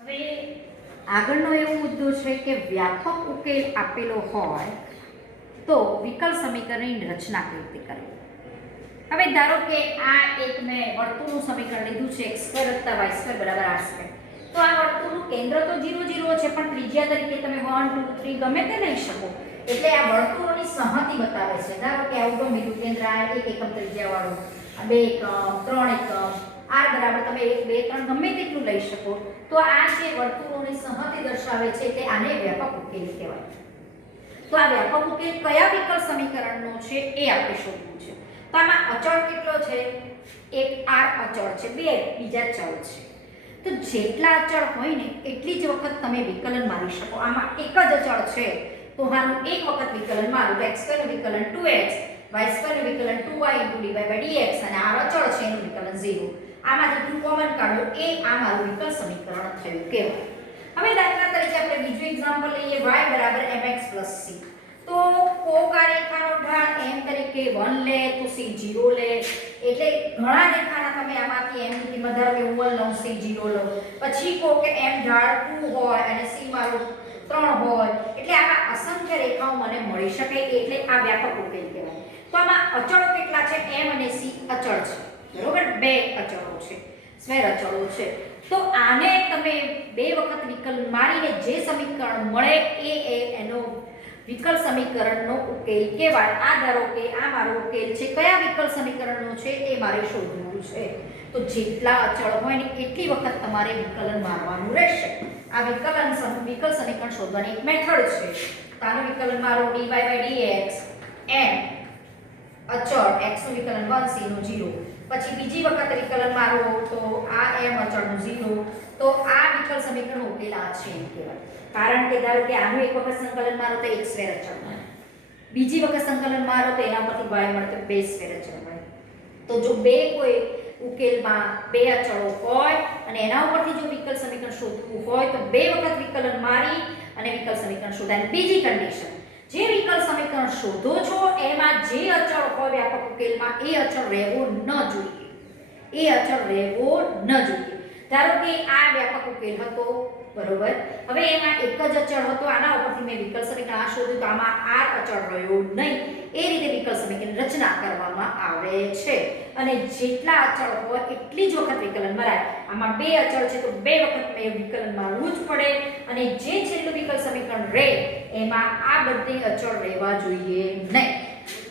હવે આગળનો એવો મુદ્દો છે કે વ્યાપક ઉકેલ આપેલો હોય તો વિકલ સમીકરણની રચના કઈ રીતે કરવી. હવે ધારો કે આ એક મેં વર્તુળનું સમીકરણ લીધું છે x² + y² = r². તો આ વર્તુળનું કેન્દ્ર તો 0 0 છે, પણ ત્રિજ્યા તરીકે તમે 1 2 3 ગમે તે લઈ શકો. એટલે આ વર્તુળોની સંહતિ બતાવે છે. ધારો કે આવું ગમે તેવું કેન્દ્ર આ 1 એકમ ત્રિજ્યા વાળું, 2 એકમ 3 એકમ r બરાબર તમે 1 2 3 ગમે તેટલું લઈ શકો. તો આ જે વર્તુળોની સંહતિ દર્શાવે છે તે આને વ્યાપક ઉકેલ કહેવાય. તો આ વ્યાપક ઉકેલ કયા વિકલ સમીકરણનો છે એ આપણે શોધવું છે. તો આમાં અચળ કેટલો છે? એક r અચળ છે, બે બીજા ચલ છે. તો જેટલા અચળ હોય ને એટલી જ વખત તમે વિકલન મારી શકો. આમાં એક જ અચળ છે તો આનું એક વખત વિકલન મારું તો x² નું વિકલન 2x, y² નું વિકલન 2y dy/dx અને r અચળ છે એનું વિકલન 0. આમાંથી 2 કોમન કાઢો એ આ મારું વિકલ સમીકરણ થયું કહેવાય. હવે દાખલા તરીકે આપણે બીજું એક્ઝામ્પલ લઈએ y = mx + c. તો કોક આ રેખાનો ઢાળ m તરીકે 1 લે તો c 0 લે. એટલે ઘણા રેખાના તમે આમાંથી m ની કિંમત ધારો કે 1 લઉં c 0 લઉં. પછી કો કે m ઢાળ 2 હોય અને c મારું 3 હોય. એટલે આમાં અસંખ્ય રેખાઓ મને મળી શકે. એટલે આ વ્યાપક ઉકેલ કહેવાય. તો આમાં અચળો કેટલા છે? m અને c અચળ છે. બરોબર, બે અચળો છે, સ્વૈર અચળો છે. તો આને તમે બે વખત વિકલ મારીને જે સમીકરણ મળે એ એનો વિકલ સમીકરણનો ઉકેલ કહેવાય. આ ધારો કે આ મારો ઉકેલ છે. કયા વિકલ સમીકરણનો છે એ મારે શોધવું છે. તો જેટલા અચળ હોય ને એટલી વખત તમારે વિકલન મારવાનું રહેશે. આ વિકલ સમીકરણ શોધવાની એક મેથડ છે. તો આનું વિકલન મારો dy/dx m અચળ x નું વિકલન 1 c નું 0. પછી બીજી વખત વિકલન મારો તો આ m અચળ નું 0. તો આ વિકલ સમીકરણનો ઉકેલ આ છે એમ કહેવાય. કારણ કે ધારો કે આનું એક વખત સંકલન મારો તો x² અચળ મળે, બીજી વખત સંકલન મારો તો એના પરથી y મળે તો 2² અચળ મળે. તો જો બે કોઈ ઉકેલમાં બે અચળો હોય અને એના ઉપરથી જો વિકલ સમીકરણ શોધવું હોય તો બે વખત વિકલન મારી અને વિકલ સમીકરણ શોધાય. બીજી કન્ડિશન, જે વિકલ સમીકરણ શોધો છો એમાં જે અચળ હોય વ્યાપક ઉકેલમાં એ અચળ રહેવો ન જોઈએ. એ અચળ રહેવો ન જોઈએ. ધારો કે આ વ્યાપક ઉકેલ હતો, બરોબર. હવે એમાં એક જ અચળ હતો. આના ઉપરથી મેં વિકલ સમીકરણ આ શોધ્યું તો આમાં r અચળ રહ્યો નહીં. એ રીતે વિકલ સમીકરણ રચના કરવામાં આવે છે. અને જેટલા અચળ હોય એટલી જ વખત વિકલન મરાય. આમાં બે અચળ છે તો બે વખત મેં વિકલન મારવું જ પડે. અને જે છેલ્લું વિકલ સમીકરણ રહે એમાં આ બધે અચળ રહેવા જોઈએ નહીં.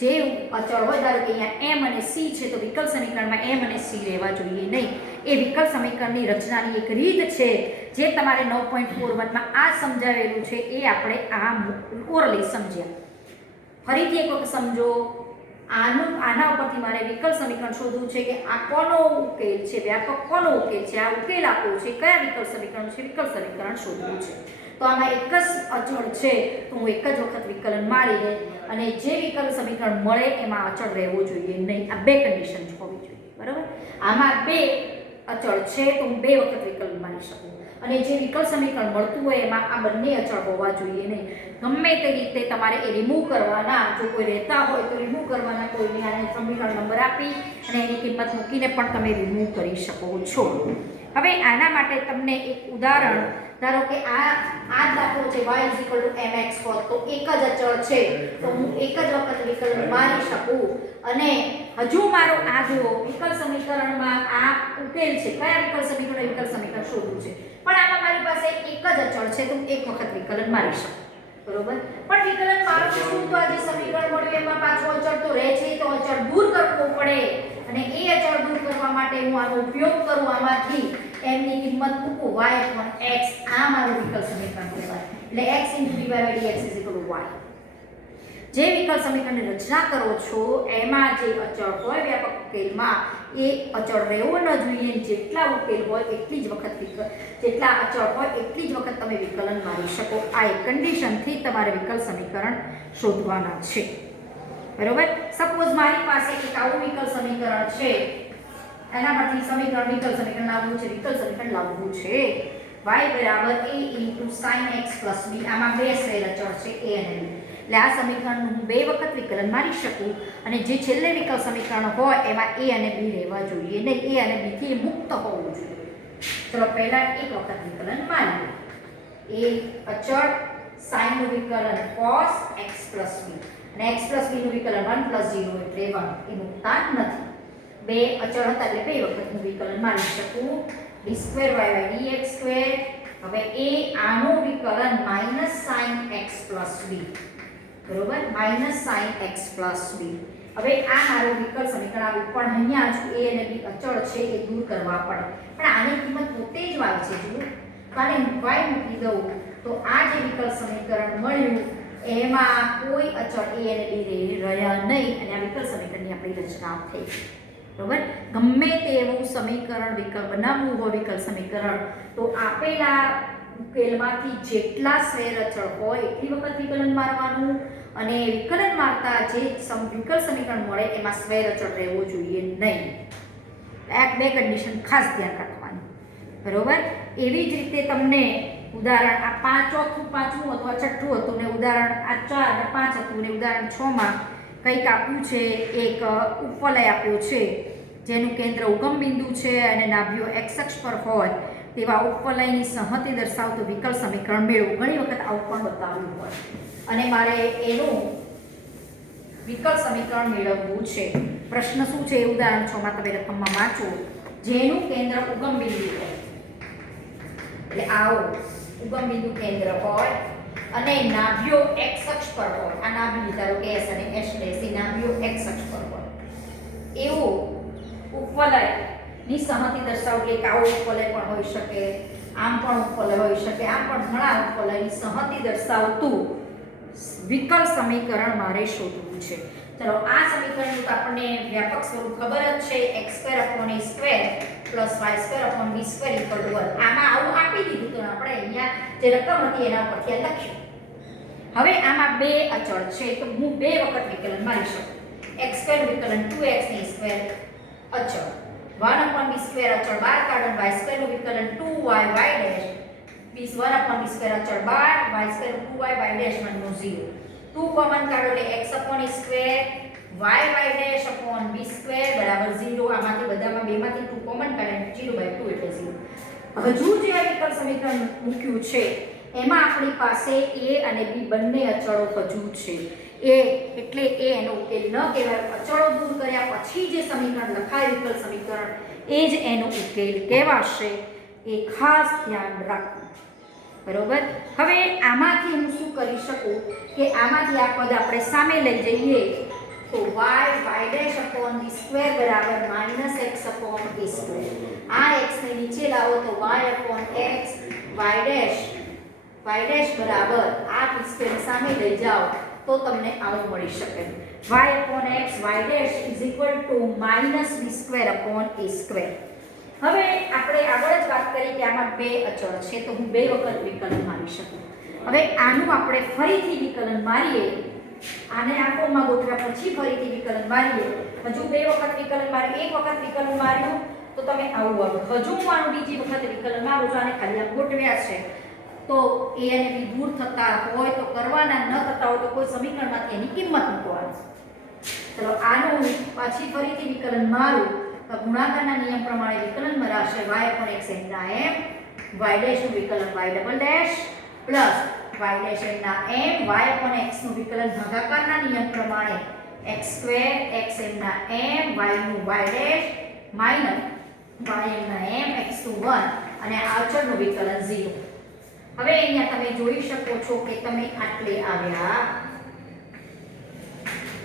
જે અચળ હોય ધારો કે અહીંયા m અને c છે તો વિકલ સમીકરણમાં m અને c રહેવા જોઈએ નહીં. એ વિકલ સમીકરણની રચનાની એક રીત છે જે તમારે 9.41 માં આ સમજાવેલું છે. એ આપણે આ ઓરલી સમજ્યા. ફરીથી એક વખત સમજો. આના ઉપરથી મારે વિકલ સમીકરણ શોધવું છે કે આ કોનો ઉકેલ છે, વ્યાપક કોનો ઉકેલ છે, આ ઉકેલ આપ્યો છે, કયા વિકલ સમીકરણ છે, વિકલ સમીકરણ શોધવું છે. તો આમાં એક જ અચળ છે તો હું એક જ વખત વિકલન મારીને અને જે વિકલ સમીકરણ મળે એમાં અચળ રહેવો જોઈએ નહીં. આ બે કન્ડિશન હોવી જોઈએ, બરાબર. આમાં બે અચળ છે તો હું બે વખત વિકલન મારી શકું. અને જે વિકલ સમીકરણ મળતું હોય એમાં આ બંને અચળ હોવા જોઈએ નહીં. ગમે તે રીતે તમારે એ રિમૂવ કરવાના. જો કોઈ રહેતા હોય તો રિમૂવ કરવાના. કોઈને આને સમીકરણ નંબર આપી અને એની કિંમત મૂકીને પણ તમે રિમૂવ કરી શકો છો. હવે આના માટે તમને એક ઉદાહરણ, ધારો કે આ દાખલો છે y = mx હોત તો એક જ અચળ છે તો હું એક જ વખત વિકલન મારી શકું. અને હજુ મારો આ જો વિકલ સમીકરણમાં આ ઉકેલ છે, કયા વિકલ સમીકરણ શોધવું છે. પણ આમાં મારી પાસે એક જ અચળ છે તો હું એક વખત વિકલન મારી શકું, બરોબર. પણ વિકલન મારું છું તો આ જે સમીકરણ મળ્યું એમાં પાછું અચળ તો રહે છે તો અચળ દૂર કરવો પડે. અને એ અચળ દૂર કરવા માટે હું આનો ઉપયોગ કરું. આમાંથી m ની કિંમત મૂકું y/x. આ મારું વિકલ સમીકરણ કહેવાય. એટલે x × dy/dx = y. જે વિકલ સમીકરણની રચના કરો છો એમાં જે અચળ હોય વ્યાપક ઉકેલમાં એ અચળ રહેવો ન જોઈએ. જેટલા ઉકેલ હોય એટલી જ વખત જેટલા અચળ હોય એટલી જ વખત તમે વિકલન મારી શકો. આ એક કન્ડિશનથી તમારે વિકલ સમીકરણ શોધવાના છે, બરોબર. સપોઝ મારી પાસે એક આવું વિકલ સમીકરણ છે. એના પરથી વિકલ સમીકરણ લાવવું છે. y = a sin x + b. આમાં બે સ્વૈર અચળ છે a અને b. એટલે આ સમીકરણનું હું બે વખત વિકલન મારી શકું. અને જે છેલ્લે વિકલ સમીકરણ હોય એમાં a અને b રહેવા જોઈએ નહીં. a અને b થી મુક્ત હોવું જોઈએ. ચલો પહેલા એક વખત વિકલન મારીએ. એ અચળ sin નું વિકલન cos x plus b અને x plus b નું વિકલન 1 plus 0 એટલે 1 એ મુકતા નથી. બે અચળ હતા એટલે બે વખત હું વિકલન મારી શકું. d2y dx2. હવે એ આનું વિકલન -sin x plus b, બરોબર, -sin x plus b. હવે આ મારું વિકલ સમીકરણ આવ્યું, પણ અહીંયા જ a અને b અચળ છે એ દૂર કરવા પડે. પણ આની કિંમત પોતે જ y છે. જુઓ, કાલે y મૂકી દઉં તો આ જે વિકલ સમીકરણ મળ્યું એમાં કોઈ અચળ a અને b રહ્યા નહીં અને આ વિકલ સમીકરણની આપણી રચના થઈ. બરોબર, ગમે તેવું સમીકરણ વિકલ બનાવવું હોય વિકલ સમીકરણ, તો આપેલા ઉકેલમાંથી જેટલા સ્વૈર અચળ હોય એટલી વખત વિકલન મારવાનું અને વિકલન મારતા જે વિકલ સમીકરણ મળે એમાં સ્વૈર અચળ રહેવો જોઈએ નહીં. એક બે કન્ડિશન ખાસ ધ્યાન રાખવાની. બરોબર, એવી જ રીતે તમને ઉદાહરણ આ ચોથું પાંચમું હતું, આ છઠ્ઠું હતું ને ઉદાહરણ આ 4 અને 5 હતું ને ઉદાહરણ 6 માં કંઈક આપ્યું છે, એક ઉપવલય આપ્યો છે જેનું કેન્દ્ર ઉગમ બિંદુ છે અને નાભીઓ x અક્ષ પર હોય તેવા ઉપવલયની સંહતિ દર્શાવતું વિકલ સમીકરણ મેળવો. ઘણી વખત આવું પણ બતાવ્યું હોય અને મારે એનું વિકલ સમીકરણ મેળવવું છે. પ્રશ્ન શું છે એ ઉદાહરણ 6 માં તમે રકમમાં વાંચો. જેનું કેન્દ્ર ઉગમ બિંદુ હોય, એટલે આવો ઉગમ બિંદુ કેન્દ્ર હોય અને નાભીઓ x અક્ષ પર હોય, આ નાભી ધારો કે s અને s ડેશ એ નાભીઓ x અક્ષ પર હોય, એવું ઉપવલયની સંહતિ દર્શાવતી એક આવો ઉપવલય પણ હોઈ શકે, આમ પણ ઉપવલય હોઈ શકે, આમ પણ ઘણા ઉપવલયની સંહતિ દર્શાવતું વિકલ સમીકરણ મારે શોધવું છે. ચલો, આ સમીકરણનું તો આપણને વ્યાપક સ્વરૂપ ખબર જ છે, x2 a² + y2 b² = 1. આમાં આવું આપી દીધું તો આપણે અહીંયા જે રકમ હતી એના પરથી આ લખ્યું. હવે આમાં બે અચળ છે તો હું બે વખત વિકલન મારી શકું. x² વિકલન 2x ની સ્ક્વેર અચળ, 1/b² અચળ બહાર કાઢો, y² નું વિકલન 2y y' 1/b² અચળ બહાર, y² 2y y' નો 0. 2 કોમન કાઢો એટલે x/e² y y'/b² બરાબર 0. આમાંથી બધામાં બેમાંથી 2 કોમન કાઢે 0/2 એટલે 0. હજુ જે આ વિકલ સમીકરણ મૂક્યું છે એમાં આપણી પાસે a અને b બંને અચળો હજુ છે. a એટલે a એનો ઉકેલ ન કહેવાય. અચળો દૂર કર્યા પછી જે સમીકરણ લખાય વિકલ સમીકરણ એ જ એનો ઉકેલ કહેવાશે. એ ખાસ ધ્યાન રાખવું. બરોબર, હવે આમાંથી હું શું કરી શકું કે આમાંથી આ પદ આપણે સામે લઈ જઈએ તો y y'/b² બરાબર -x/a². આ x ને નીચે લાવો તો y/x y' બરાબર આ b² સામે લઈ જાઓ તો તમને આવું મળી શકે. y/x y' -b²/a². હવે આપણે આગળ જ વાત કરી કે આમાં બે અચળ છે તો હું બે વખત વિકલન મારી શકું. હવે આનું આપણે ફરીથી વિકલન મારીએ, આને આ ફોર્મમાં ગોઠવ્યા પછી ફરીથી વિકલન મારીએ. હજુ બે વખત વિકલન મારી, એક વખત વિકલન માર્યું તો તમે આવું આવ્યું. હજુ હું આનું બીજી વખત વિકલન મારું છું, આને ખાલી આ ગોઠવ્યા છે તો a અને b દૂર થતા હોય તો કરવાના, ન થતા હોય તો કોઈ સમીકરણમાંથી એની કિંમત મૂકવાની. ચલો, આનું પાછી ફરીથી વિકલન મારું તો ગુણાકારના નિયમ પ્રમાણે વિકલન મરાશે y/x ના m, y' નું વિકલન y' પ્લસ y' ના m, y/x નું વિકલન ભાગાકારના નિયમ પ્રમાણે x² x ના m, y નું y' માઈનસ y ના m x1 અને આ અચળનું વિકલન 0. હવે અહીંયા તમે જોઈ શકો છો કે તમે આટલે આવ્યા.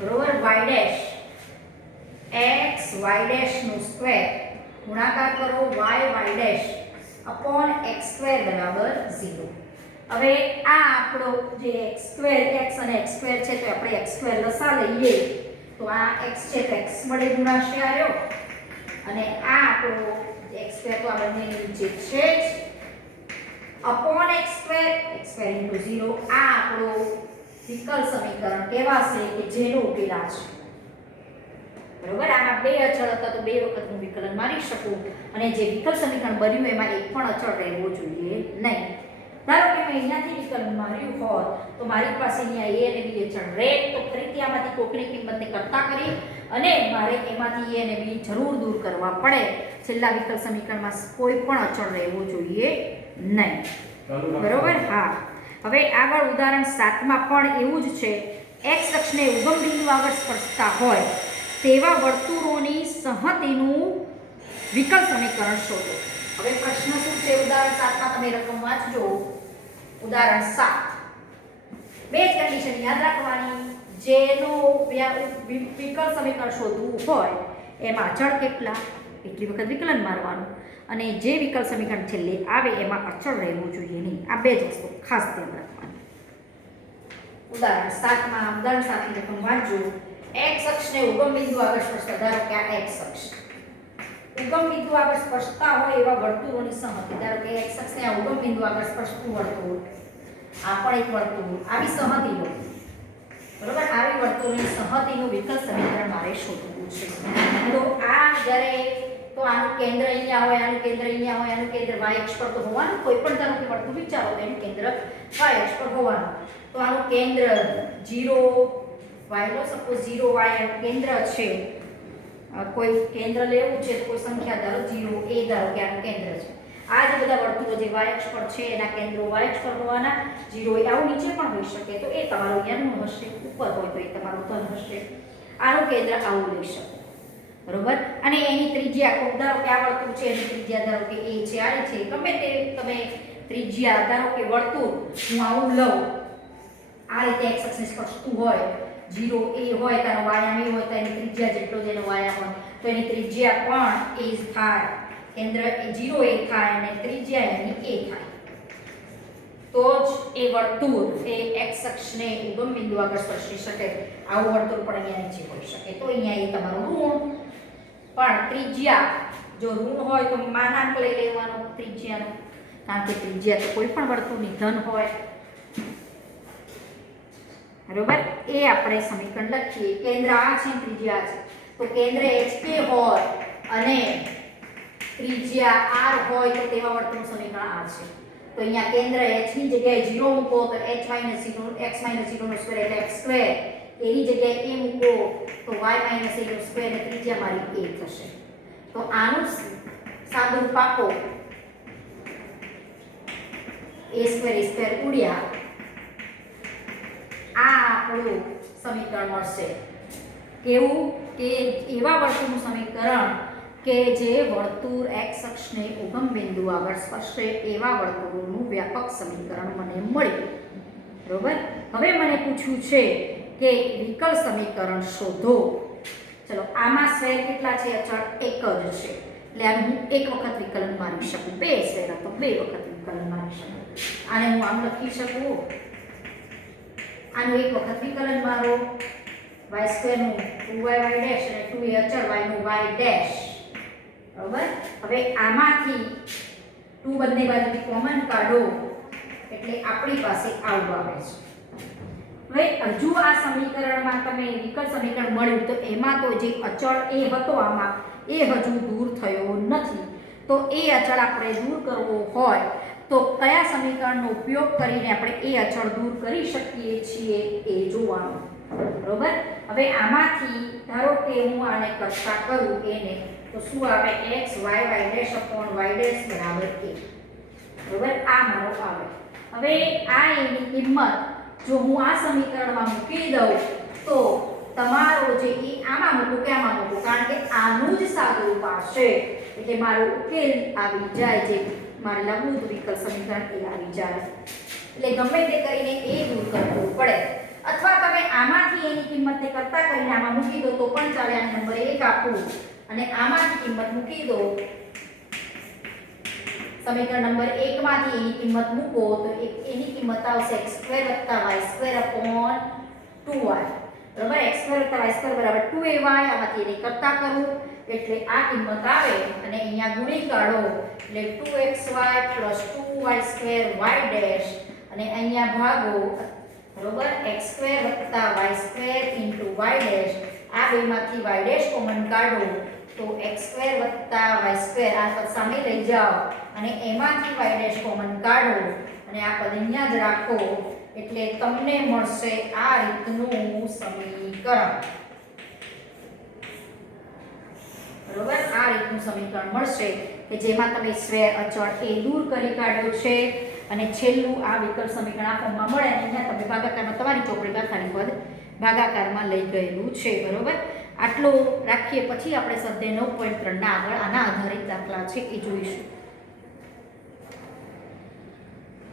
બરોબર, y' x y' નું સ્ક્વેર ગુણાકાર કરો y y' x² બરાબર 0. હવે આ આપણો જે x² x અને x² છે તો આપણે x² લસા લઈએ તો આ x છે તો x વડે ગુણાશે આવ્યો અને આ આપણો x² તો આ બંનેની નીચે છે જ x² x² * 0. આ આપણો વિકલ સમીકરણ કહેવાશે કે જેનો ઉકેલ આ છે. બરોબર, આમાં બે અચળ હતા તો બે વખત હું વિકલન મારી શકું અને જે વિકલ સમીકરણ બન્યું એમાં એક પણ અચળ રહેવો જોઈએ નહીં. ધારો કે મેં અહીંયાથી વિકલન માર્યું હોત તો મારી પાસે અહીંયા a અને b અચળ રહે તો ફરીથી આમાંથી કોકની કિંમતને કરતા કરી અને મારે એમાંથી એ અને બી જરૂર દૂર કરવા પડે. છેલ્લા વિકલ્પ સમીકરણમાં કોઈ પણ અચળ રહેવું જોઈએ નહીં. બરોબર? હા. હવે આગળ ઉદાહરણ 7 માં પણ એવું જ છે. x અક્ષને ઉગમ બિંદુ આગળ સ્પર્શતા હોય તેવા વર્તુળોની સંહતિનું વિકલ સમીકરણ શોધો. હવે પ્રશ્ન શું છે ઉદાહરણ 7 માં તમે રકમ વાંચજો. ઉદાહરણ 7 બે જ કન્ડિશન યાદ રાખવાની. જેનો વિકલ સમીકરણ શોધવું હોય એમાં અચળ કેટલા એટલી વખત વિકલન મારવાનું અને જે વિકલ સમીકરણ છેલ્લે આવે એમાં અચળ રહેવું જોઈએ નહીં. આ બે જ વસ્તુ ખાસ ધ્યાન રાખવાની. ઉદાહરણ 7 માં ઉદાહરણ 7 ની રકમ વાંચજો. x અક્ષને ઉગમ બિંદુ આગળ સ્પર્શતા, ધારો કે આ x અક્ષ ઉગમ બિંદુ આગળ સ્પર્શતા હોય એવા વર્તુળોની સંહતિ. ધારો કે x અક્ષને આ ઉગમ બિંદુ આગળ સ્પર્શતું વર્તુળ, આ પણ એક વર્તુળ, આવી સંહતિ લો. બરોબર? આવી વર્તુળની સંહતિનું વિકલ સમીકરણ મારે શોધવું છે. તો આ જ્યારે તો આનું કેન્દ્ર અહીંયા હોય, આનું કેન્દ્ર અહીંયા હોય, આનું કેન્દ્ર y અક્ષ પર તો હોવાનું. કોઈ પણ ધારો કે વર્તુળ વિચારો તો એનું કેન્દ્ર y અક્ષ પર હોવાનું. તો આનું કેન્દ્ર 0 y લો, સપોઝ 0 y એનું કેન્દ્ર છે. કોઈ કેન્દ્ર લેવું છે તો કોઈ સંખ્યા ધારો 0 a ધારો કે આનું કેન્દ્ર છે. આ જે બધા વર્તુળો જે y અક્ષ પર છે એના કેન્દ્રો y અક્ષ પર હોવાના. 0 આવું નીચે પણ હોઈ શકે તો એ તમારું અહીંયાનું હશે, ઉપર હોય તો એ તમારું ધન હશે. આનું કેન્દ્ર આવું લઈ શકો. બરોબર? અને એની ત્રિજ્યા ધારો કે આ વર્તુળ છે એની ત્રિજ્યા ધારો કે a છે, આ છે, ગમે તે તમે ત્રિજ્યા ધારો કે વર્તુળ હું આવું લઉં, આ રીતે x અક્ષને સ્પર્શતું હોય, 0 a હોય તારો વાયામ a હોય તો એની ત્રિજ્યા જેટલો જેનો વાયામ હોય તો એની ત્રિજ્યા પણ a જ થાય. કેન્દ્ર 0 a થાય અને ત્રિજ્યા એની a થાય. તો જ એ વર્તુળ એ x અક્ષને ઉગમ બિંદુ આગળ સ્પર્શી શકે. આવું વર્તુળ પણ અહીંયા નીચે હોઈ શકે. તો અહીંયા એ તમારું ઋણ, પણ ત્રિજ્યા જો ઋણ હોય તો માનાંક લઈ લેવાનો ત્રિજ્યાનો, કારણ કે ત્રિજ્યા તો કોઈ પણ વર્તુળની ધન હોય. બરોબર? એ આપણે સમીકરણ લખીએ. કેન્દ્ર આ છે, ત્રિજ્યા છે, તો કેન્દ્ર HK હોય અને ત્રિજ્યા r હોય તો તેવા વર્તુળનું સમીકરણ આ છે. તો અહીંયા કેન્દ્ર h ની જગ્યાએ 0 મૂકો તો h - 0 x - 0 નો સ્ક્વેર એટલે x સ્ક્વેર. એની જગ્યાએ a મૂકો તો y - a નો સ્ક્વેર અને ત્રિજ્યા મારી a થશે. તો આનું સાદુરૂપ આપો a સ્ક્વેર ઉડ્યા આ આપણું સમીકરણ મળશે. કેવું? કે એવા વર્તુળનું સમીકરણ કે જે વર્તુળ x અક્ષને ઉગમ બિંદુ આગળ સ્પર્શે એવા વર્તુળોનું વ્યાપક સમીકરણ મને મળ્યું. બરોબર? હવે મને પૂછ્યું છે કે વિકલ સમીકરણ શોધો. ચલો, આમાં સ્ક્વેર કેટલા છે? અચળ એક જ છે. એટલે આનું હું એક વખત વિકલન મારી શકું. બે સ્ક્વેર તો બે વખત વિકલન મારી શકું. આને હું આમ લખી શકું. આનું એક વખત વિકલન મારો y સ્ક્વેર નું 2y ડેશ અને 2a અચળ y નું y ડેશ. બરાબર? હવે આમાંથી 2 બંને બાજુથી કોમન કાઢો એટલે આપણી પાસે આવું આવે છે. હવે હજુ આ સમીકરણમાં તમે વિકલ સમીકરણ મળ્યું તો એમાં તો જે અચળ a હતો આમાં એ હજુ દૂર થયો નથી. તો એ અચળ આપણે દૂર કરવો હોય તો કયા સમીકરણનો ઉપયોગ કરીને આપણે એ અચળ દૂર કરી શકીએ છીએ એ જોવાનું. બરોબર? હવે આમાંથી ધારો કે હું આને કરતા કરું એને તો શું આવે? x y dash upon y dash બરાબર a. બરોબર? આ મારો આવે. હવે આ એની કિંમત જો હું આ સમીકરણમાં મૂકી દઉં તો તમારો જે એ આમાં મૂકું કે આમાં મૂકું, કારણ કે આનું જ સાદુરૂપ આવશે એટલે મારો ઉકેલ આવી જાય. જે મારે લાવવું હતું વિકલ સમીકરણ એ આવી જાય. એટલે ગમે તે કરીને એ દૂર કરવું પડે. અથવા તમે આમાંથી એની કિંમતને કરતા કરીને આમાં મૂકી દો તો પણ ચાલે. આને નંબર 1 આપું અને આમાંથી કિંમત મૂકી દો. સમીકરણ નંબર 1 માંથી એની કિંમત મૂકો તો એની કિંમત આવશે x² + y² અપોન 2y. બરાબર? x² + y² બરાબર 2ay. આમાંથી એને કરતા કરું એટલે આ કિંમત આવે અને અહીંયા ગુણી કાઢો એટલે 2xy + 2y² y ડેશ અને અહીંયા ભાગો. બરોબર? x² + y² * y dash. આ બેમાંથી y ડેશ કોમન કાઢો તો x² + y² આ પદ સામે લઈ જાઓ અને એમાંથી y ડેશ કોમન કાઢો અને આ પદ અહીંયા જ રાખો એટલે તમને મળશે આ રીતનું સમીકરણ. બરોબર, આ રીતનું સમીકરણ મળશે કે જેમાં તમે સ્વેર અચળ એ દૂર કરી કાઢ્યો છે અને છેલ્લું આ વિકલ્પ સમીકરણ આ ફોર્મમાં મળે અને અહીંયા તમે ભાગાકારમાં તમારી ચોપડીમાં ખાલી પદ ભાગાકારમાં લઈ ગયેલું છે. બરોબર, આટલું રાખીએ પછી આપણે સ્વાધ્યાય 9.3 ના આગળ આના આધારિત દાખલા છે એ જોઈશું.